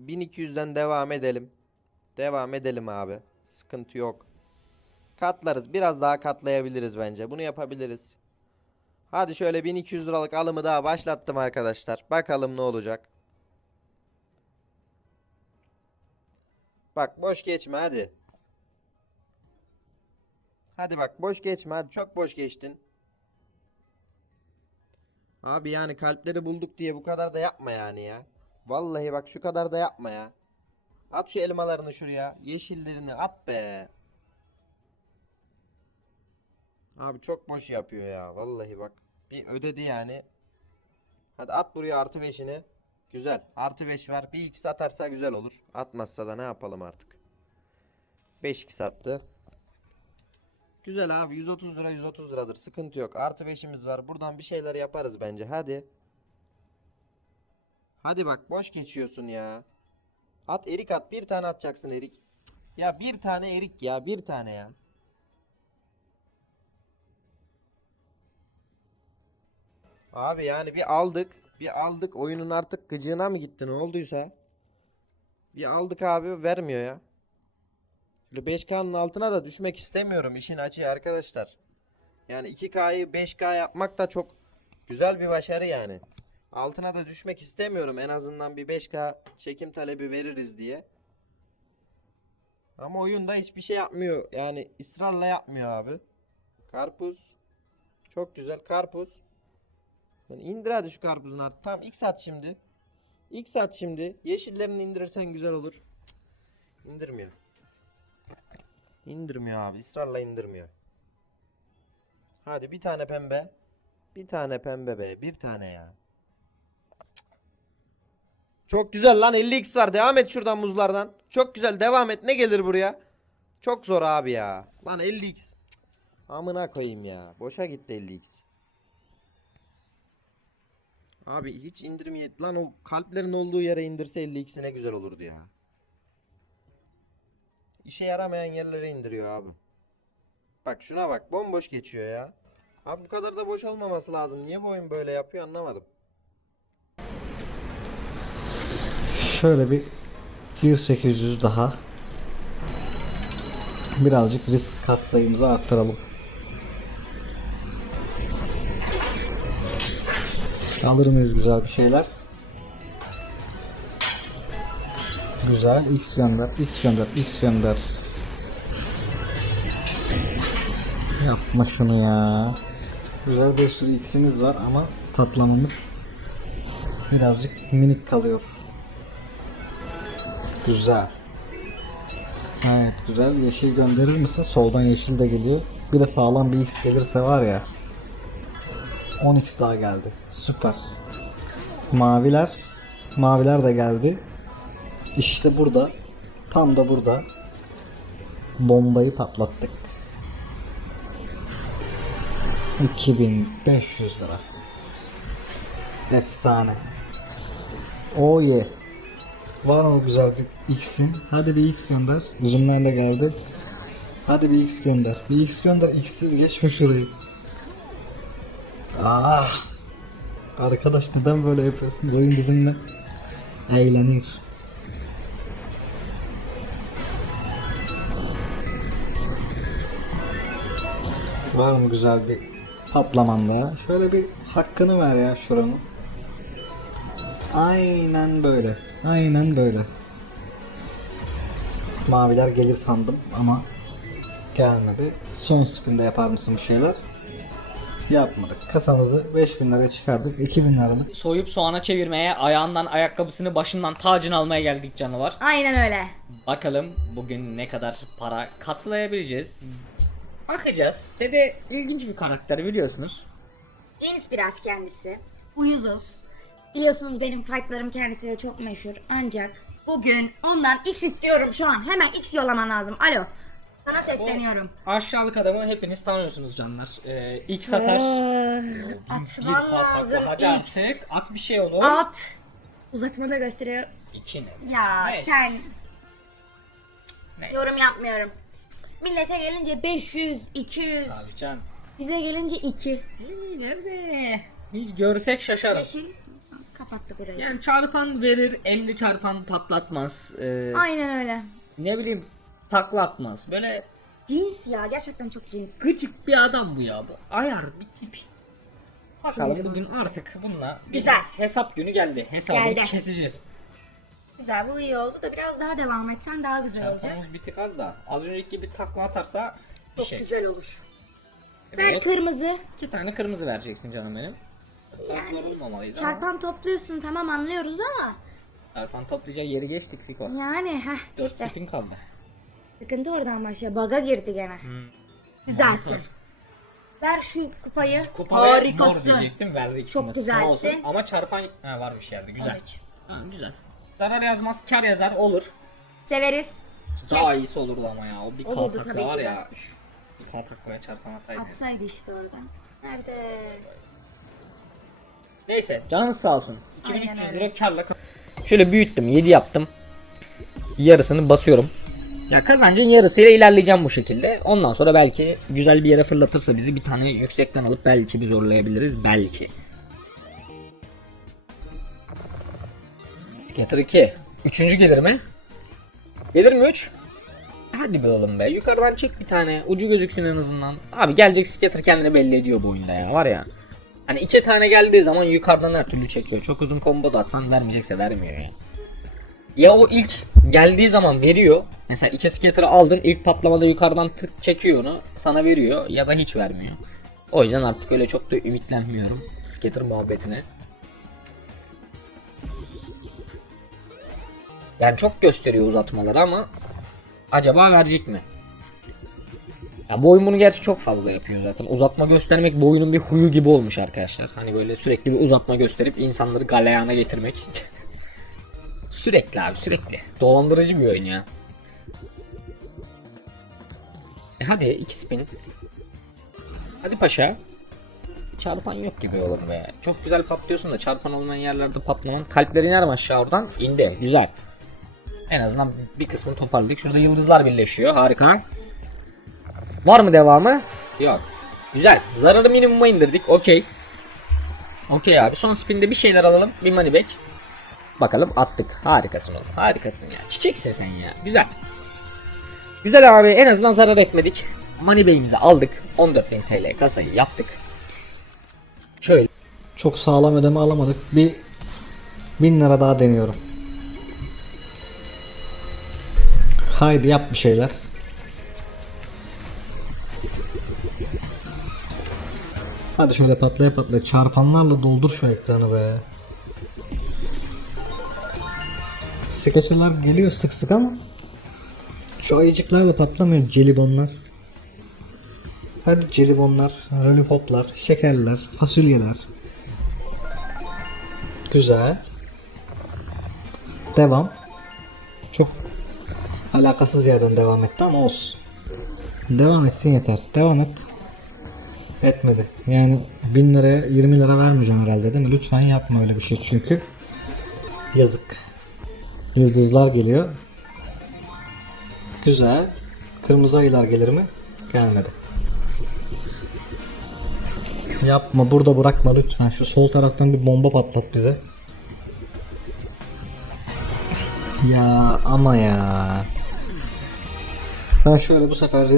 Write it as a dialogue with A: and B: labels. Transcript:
A: 1200'den devam edelim. Devam edelim abi. Sıkıntı yok. Katlarız. Biraz daha katlayabiliriz bence. Bunu yapabiliriz. Hadi şöyle 1200 liralık alımı daha başlattım arkadaşlar. Bakalım ne olacak. Bak boş geçme hadi. Hadi bak boş geçme hadi çok boş geçtin. Abi yani kalpleri bulduk diye bu kadar da yapma yani ya. Vallahi bak şu kadar da yapma ya. At şu elmalarını şuraya. Yeşillerini at be. Abi çok boş yapıyor ya. Vallahi bak. Bir ödedi yani. Hadi at buraya artı 5'ini. Güzel. Artı 5 var. Bir x atarsa güzel olur. Atmazsa da ne yapalım artık. 5 x attı. Güzel abi 130 lira 130 liradır sıkıntı yok artı 5'imiz var buradan bir şeyler yaparız bence hadi Hadi bak boş geçiyorsun ya. At erik at bir tane atacaksın erik. Ya bir tane erik ya bir tane ya. Abi yani bir aldık bir aldık oyunun artık gıcığına mı gitti ne olduysa? Bir aldık abi vermiyor ya. Böyle 5K'nın altına da düşmek istemiyorum işin açığı arkadaşlar. Yani 2K'yı 5K yapmak da çok güzel bir başarı yani. Altına da düşmek istemiyorum en azından bir 5K çekim talebi veririz diye. Ama oyunda hiçbir şey yapmıyor. Yani ısrarla yapmıyor abi. Karpuz. Çok güzel karpuz. Yani indir hadi şu karpuzun artık. Tamam X at şimdi. X at şimdi. Yeşillerini indirirsen güzel olur. Cık, İndirmiyor. İndirmiyor abi. ısrarla indirmiyor. Hadi bir tane pembe. Bir tane pembe be. Bir tane ya. Çok güzel lan 50x var. Devam et şuradan muzlardan. Çok güzel devam et. Ne gelir buraya? Çok zor abi ya. Lan 50x. Cık. Amına koyayım ya. Boşa gitti 50x. Abi hiç indirmeye lan o kalplerin olduğu yere indirse 50x'i ne güzel olurdu ya. İşe yaramayan yerlere indiriyor abi. Bak şuna bak bomboş geçiyor ya. Abi bu kadar da boş olmaması lazım. Niye bu oyun böyle yapıyor anlamadım.
B: Şöyle bir 1800 daha. Birazcık risk katsayımızı arttıralım. Alır mıyız güzel bir şeyler? Güzel. X gönder, X gönder, X gönder. Yapma şunu ya. Güzel bir sürü X'imiz var ama patlamamız birazcık minik kalıyor. Güzel. Evet güzel. Yeşil gönderir misin? Soldan yeşil de geliyor. Bir de sağlam bir X gelirse var ya. 10x daha geldi. Süper. Maviler. Maviler de geldi. İşte burada. Tam da burada. Bombayı patlattık. 2500 lira. Efsane. Oh yeah. Var mı güzel bir X'in? Hadi bir X gönder. Üzümler de geldi. Hadi bir X gönder. Bir X gönder. X'siz geçme şurayı. Ah. Arkadaş neden böyle yapıyorsun? Oyun bizimle eğlenir. Var mı güzel bir patlaman daha? Şöyle bir hakkını ver ya şuranın. Aynen böyle. Aynen böyle. Maviler gelir sandım ama gelmedi. Son spinde yapar mısın bir şeyler? Yapmadık. Kasamızı 5000 liraya çıkardık. 2000 liralık.
C: Soyup soğana çevirmeye, ayağından ayakkabısını başından tacını almaya geldik canavar.
D: Aynen öyle.
C: Bakalım bugün ne kadar para katlayabileceğiz. Bakacağız. Dede ilginç bir karakter biliyorsunuz.
D: Cins biraz kendisi. Uyuzuz. Biliyorsunuz benim fightlarım kendisiyle çok meşhur. Ancak bugün ondan X istiyorum şu an. Hemen X yollaman lazım. Alo. Sana sesleniyorum.
C: Aşağılık adamı hepiniz tanıyorsunuz canlar. Ee, ilk satar.
D: Atman lazım
C: Hadi
D: X.
C: artık. At bir şey oğlum.
D: At. Uzatma da gösteriyor.
C: İki ne?
D: Ya
C: Neyse.
D: sen
C: Neyse.
D: yorum yapmıyorum. Millete gelince 500, 200.
C: Abi can.
D: Bize gelince 2.
C: İyi, nerede? Hiç görsek şaşarız.
D: Yeşil. Kapattı burayı.
C: Yani çarpan verir 50 çarpan patlatmaz. Ee,
D: Aynen öyle.
C: ne bileyim takla atmaz. Böyle
D: Cins ya gerçekten çok cins.
C: gıcık bir adam bu ya bu. Ayar bir tip. Bakalım bugün artık bununla bir
D: Güzel.
C: hesap günü geldi. Hesabı
D: Geldi.
C: keseceğiz.
D: Güzel bu iyi oldu da biraz daha devam etsen daha güzel olacak.
C: Çarpanımız bir tık az da az önceki gibi takla atarsa bir
D: Çok
C: şey.
D: güzel olur.
C: Evet,
D: Ver kırmızı.
C: İki tane kırmızı vereceksin canım benim. Olmamalıydı ama.
D: Çarpan topluyorsun tamam anlıyoruz ama
C: Çarpan toplayacak yeri geçtik Fiko.
D: yani heh
C: 4
D: işte
C: spin kaldı.
D: sıkıntı oradan başlıyor. Baga girdi gene. Güzelsin. Ver şu kupayı.
C: Kupa ve mor
D: Harikasın.
C: diyecektim verdik.
D: Çok
C: şimdi.
D: güzelsin.
C: Sağ olsun. Ama çarpan ha, varmış yerde güzel.
D: Evet.
C: Ha, güzel. Zarar yazmaz kar yazar olur.
D: Severiz.
C: Daha iyisi olurdu ama ya. O bir
D: Olurdu
C: kal takla
D: tabii
C: var
D: ki de.
C: ya. Bir kal taklaya çarpan hataydı.
D: Atsaydı işte oradan. Nerede?
C: Neyse canımız sağ olsun.
D: Aynen
C: 2300
D: öyle.
C: lira karla Şöyle büyüttüm 7 yaptım. Yarısını basıyorum. Ya kazancın yarısıyla ilerleyeceğim bu şekilde. Ondan sonra belki güzel bir yere fırlatırsa bizi bir tane yüksekten alıp belki bir zorlayabiliriz. Belki. Scatter 2. Üçüncü gelir mi? Gelir mi 3? Hadi oğlum be. Yukarıdan çek bir tane. Ucu gözüksün en azından. Abi gelecek scatter kendini belli ediyor bu oyunda ya. Var ya. Hani iki tane geldiği zaman yukarıdan her türlü çekiyor. Çok uzun combo da atsan vermeyecekse vermiyor ya. Ya o ilk geldiği zaman veriyor. Mesela iki scatter'ı aldın ilk patlamada yukarıdan tık çekiyor onu. Sana veriyor ya da hiç vermiyor. O yüzden artık öyle çok da ümitlenmiyorum. Scatter muhabbetine. Yani çok gösteriyor uzatmaları ama acaba verecek mi? Ya bu oyun bunu gerçi çok fazla yapıyor zaten. Uzatma göstermek bu oyunun bir huyu gibi olmuş arkadaşlar. Hani böyle sürekli bir uzatma gösterip insanları galeyana getirmek. sürekli abi sürekli. Dolandırıcı bir oyun ya. E hadi iki spin. Hadi paşa. Çarpan yok gibi oğlum be. Çok güzel patlıyorsun da çarpan olmayan yerlerde patlaman. Kalpler iner mi aşağı oradan? İndi. Güzel. En azından bir kısmını toparladık. Şurada yıldızlar birleşiyor. Harika. Var mı devamı? Yok. Güzel. Zararı minimuma indirdik. Okey. Okey abi. Son spinde bir şeyler alalım. Bir money back. Bakalım attık. Harikasın oğlum. Harikasın ya. Çiçeksin sen ya. Güzel. Güzel abi. En azından zarar etmedik. Money back'imizi aldık. 14.000 TL kasayı yaptık. Şöyle.
B: Çok sağlam ödeme alamadık. Bir 1000 lira daha deniyorum. Haydi yap bir şeyler. Hadi şöyle patlaya patlaya çarpanlarla doldur şu ekranı be. Skeçerler geliyor sık sık ama şu ayıcıklarla patlamıyor jelibonlar. Hadi jelibonlar, lollipoplar, şekerler, fasulyeler. Güzel. Devam. Çok alakasız yerden devam etti ama olsun. Devam etsin yeter. Devam et. Etmedi. Yani 1000 liraya 20 lira vermeyeceğim herhalde değil mi? Lütfen yapma öyle bir şey çünkü. Yazık. Yıldızlar geliyor. Güzel. Kırmızı ayılar gelir mi? Gelmedi. Yapma burada bırakma lütfen. Şu sol taraftan bir bomba patlat bize. Ya ama ya. Ben şöyle bu sefer risk